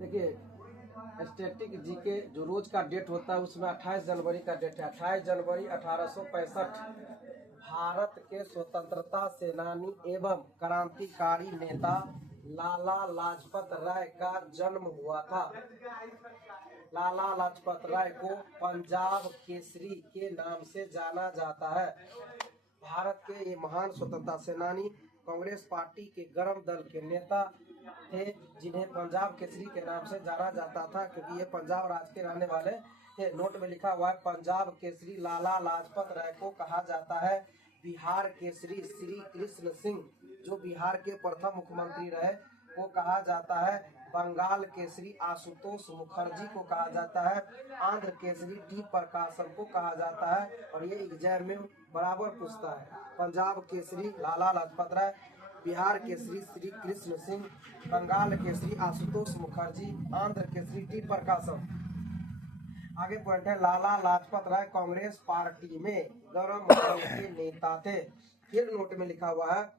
देखिए, static GK जो रोज का डेट होता है उसमें 28 जनवरी का डेट है। 28 जनवरी 1865 भारत के स्वतंत्रता सेनानी एवं क्रांतिकारी नेता लाला लाजपत राय का जन्म हुआ था। लाला लाजपत राय को पंजाब केसरी के नाम से जाना जाता है। भारत के ये महान स्वतंत्रता सेनानी कांग्रेस पार्टी के गर्म दल के नेता थे, जिन्हें पंजाब केसरी के नाम से जाना जाता था, क्योंकि ये पंजाब राज्य के रहने वाले थे। नोट में लिखा हुआ है पंजाब केसरी लाला लाजपत राय को कहा जाता है। बिहार केसरी श्री कृष्ण सिंह, जो बिहार के प्रथम मुख्यमंत्री रहे, को कहा जाता है। बंगाल केसरी आशुतोष मुखर्जी को कहा जाता है। आंध्र केसरी टी प्रकाशन को कहा जाता है। और ये एग्जाम में बराबर पूछता है। पंजाब केसरी लाला लाजपत राय, बिहार केसरी श्री कृष्ण सिंह, बंगाल केसरी आशुतोष मुखर्जी, आंध्र केसरी टी प्रकाशन। आगे पॉइंट है, लाला लाजपत राय कांग्रेस पार्टी में गर्म दल के नेता थे। फिर नोट में लिखा हुआ है,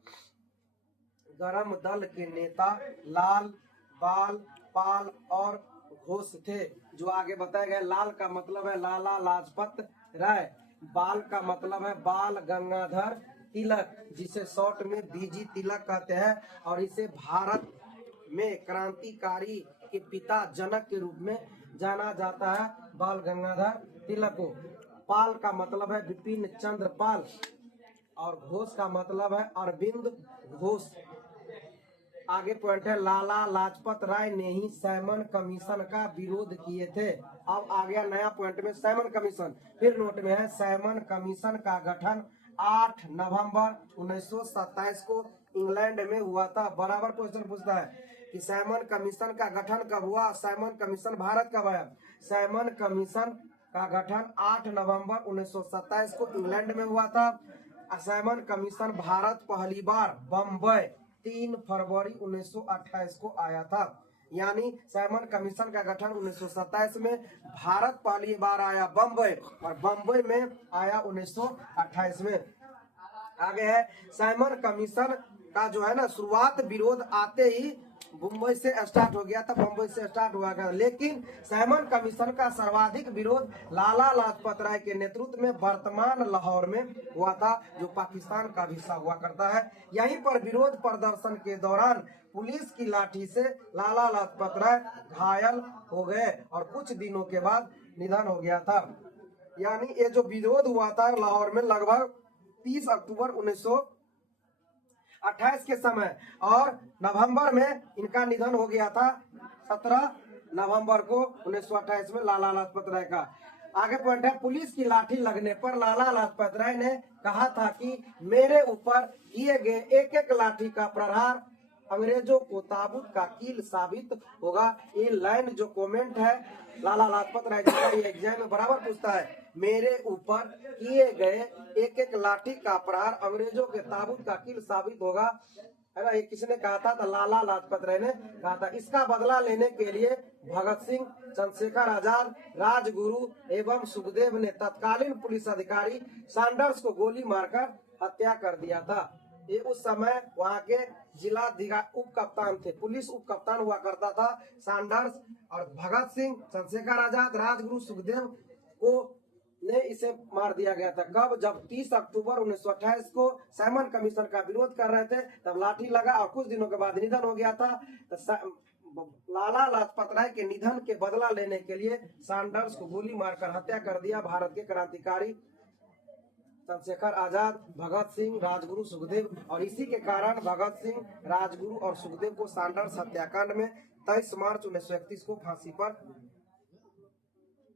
गर्म दल के नेता लाल, बाल, पाल और घोष थे। जो आगे बताया गया, लाल का मतलब है लाला लाजपत राय, बाल का मतलब है बाल गंगाधर तिलक, जिसे शॉर्ट में बीजी तिलक कहते हैं, और इसे भारत में क्रांतिकारी के पिता जनक के रूप में जाना जाता है, बाल गंगाधर तिलक को। पाल का मतलब है विपिन चंद्र पाल, और घोष का मतलब है अरविंद घोष। आगे पॉइंट है, लाला लाजपत राय ने ही सैमन कमीशन का विरोध किए थे। अब आ गया नया पॉइंट में सैमन कमीशन। फिर नोट में है, सैमन कमीशन का गठन 8 नवंबर 1927 को इंग्लैंड में हुआ था। बराबर क्वेश्चन पूछता है कि सैमन कमीशन का गठन कब हुआ। सैमन कमीशन भारत कब आया। सैमन कमीशन का गठन 8 नवंबर 1927 को इंग्लैंड में हुआ था। सैमन कमीशन भारत पहली बार बम्बई 3 फरवरी 1928 को आया था। यानी सैमन कमीशन का गठन 1927 में, भारत पहली बार आया बम्बई, और बम्बई में आया 1928 में। आगे है, सैमन कमीशन का जो है ना शुरुआत विरोध आते ही मुंबई से स्टार्ट हो गया था, बम्बई से स्टार्ट हुआ था। लेकिन सैमन कमीशन का सर्वाधिक विरोध लाला लाजपत राय के नेतृत्व में वर्तमान लाहौर में हुआ था, जो पाकिस्तान का हिस्सा हुआ करता है। यहीं पर विरोध प्रदर्शन के दौरान पुलिस की लाठी से लाला लाजपत राय घायल हो गए और कुछ दिनों के बाद निधन हो गया था। यानी ये जो विरोध हुआ था लाहौर में लगभग 30 अक्टूबर 1928 के समय, और नवंबर में इनका निधन हो गया था 17 नवंबर को 1928 में लाला लाजपत राय का। आगे पॉइंट है, पुलिस की लाठी लगने पर लाला लाजपत राय ने कहा था कि मेरे ऊपर किए गए एक एक लाठी का प्रहार अंग्रेजों को ताबूत का कील साबित होगा। ये लाइन जो कमेंट है लाला लाजपत राय जी का, ये एग्जाम में बराबर पूछता है। मेरे ऊपर किए गए एक एक लाठी का प्रहार अंग्रेजों के ताबूत का कील साबित होगा, है ना। ये किसने कहा था? तो लाला लाजपत राय ने कहा था। इसका बदला लेने के लिए भगत सिंह, चंद्रशेखर आजाद, राजगुरु एवं सुखदेव ने तत्कालीन पुलिस अधिकारी सैंडर्स को गोली मारकर हत्या कर दिया था। ये उस समय वहाँ के जिला उप कप्तान थे, पुलिस उप कप्तान हुआ करता था सैंडर्स। और भगत सिंह, चंद्रशेखर आजाद, राजगुरु, सुखदेव को ने इसे मार दिया गया था। कब? जब 30 अक्टूबर 1928 को सैमन कमीशन का विरोध कर रहे थे, तब लाठी लगा और कुछ दिनों के बाद निधन हो गया था। तो लाला लाजपत राय के निधन के बदला लेने के लिए सैंडर्स को गोली मारकर हत्या कर दिया भारत के क्रांतिकारी चंद्रशेखर आजाद, भगत सिंह, राजगुरु, सुखदेव। और इसी के कारण भगत सिंह, राजगुरु और सुखदेव को सैंडर्स हत्याकांड में 23 मार्च 1931 को फांसी पर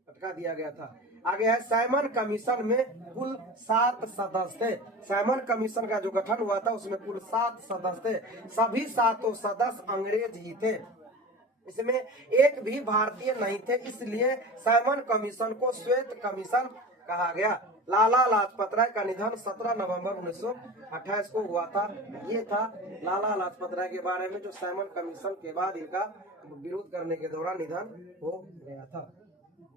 लटका दिया गया था। आगे है, सैमन कमीशन में कुल 7 सदस्य थे। सैमन कमीशन का जो गठन हुआ था उसमें कुल 7 सदस्य थे। सभी 7 सदस्य अंग्रेज ही थे, इसमें एक भी भारतीय नहीं थे, इसलिए सैमन कमीशन को श्वेत कमीशन कहा गया। लाला लाजपत राय का निधन 17 नवंबर 1928 को हुआ था। ये था लाला लाजपत राय के बारे में, जो सैमन कमीशन के बाद इनका विरोध करने के दौरान निधन हो गया था।